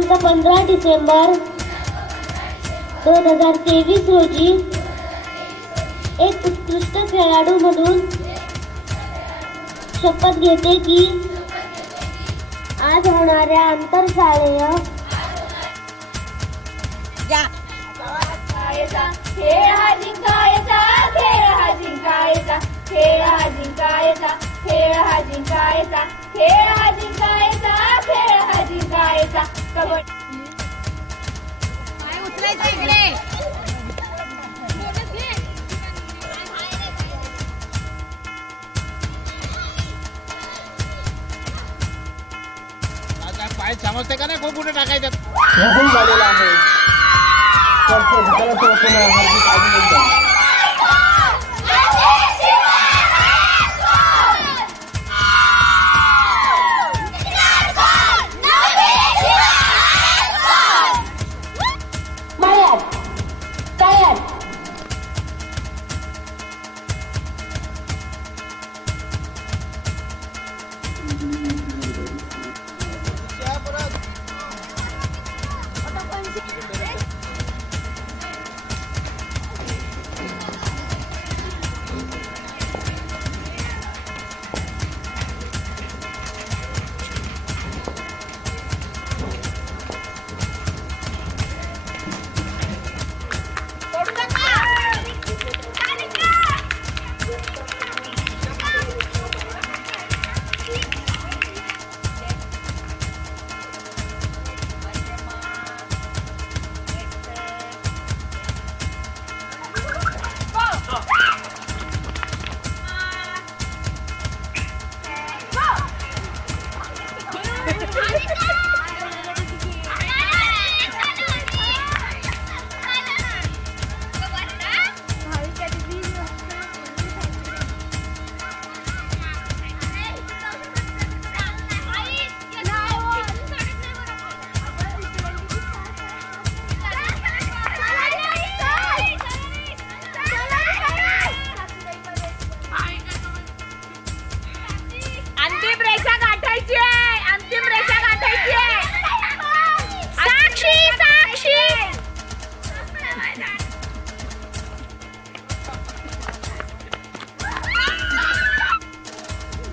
दिनांक 15 डिसेंबर 2023 रोजी एक उत्कृष्ट खेळाडू म्हणून शपथ घेते की आज होणाऱ्या आंतरशालेय खेळ हा जिंकायचा, खेळ हा जिंकायचा, खेळ हा जिंकायचा, खेळ हा जिंकायचा, खेळ हा जिंकायचा, खेळ हा जिंकायचा. कबड्डी पाय उचलायचा इकडे. पाय समजते का नाही? खूप कुठे टाकायचं झालेला आहे.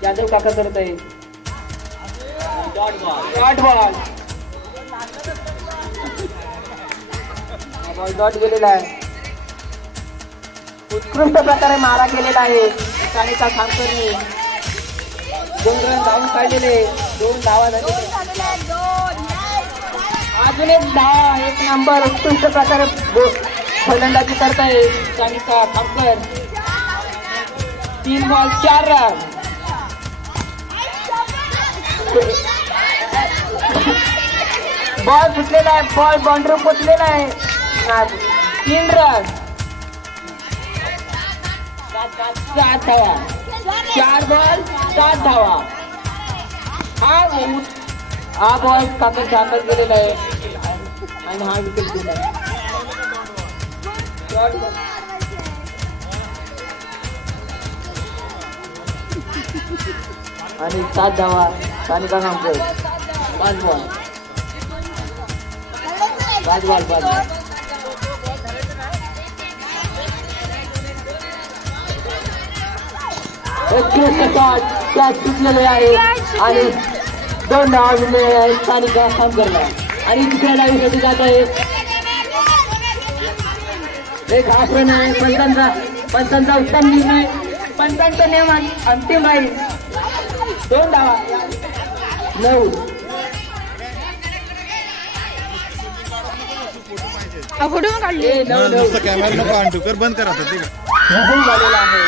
यादव काका करत आहे. डॉट गेलेला आहे. उत्कृष्ट प्रकारे मारा केलेला आहे. सानिका खामकरने 2 रन धावून काढलेले. 2 धावा झालेले. अजून एक धावा. 1 नंबर. उत्कृष्ट प्रकारे फलंदाजी करताय Sanika Khamkar. 3 ball 4 run. Ball सुटलेला आहे. बॉल बाउंड्री पोचलेला आहे. 3 रन. 7 धावा. 4 बॉल 7 धावा. हा बॉल काकाच्या हातात गेलेला आहे आणि हा विकेट गेला आहे. आणि 7 धावा सानिका खामकर. 5 बॉल. सुटलेले आहे आणि 2 धावा मिळाले आहेत सानिका खामकरला. आणि दुसऱ्या डावीसाठी जात आहे. एक आक्रमण आहे. पंचांचा उत्तम निर्णय. पंचांचा नियम अंतिम राहील. 2 धावा 9. कॅमेरा नको आणतो कर. बंद करा झालेला आहे.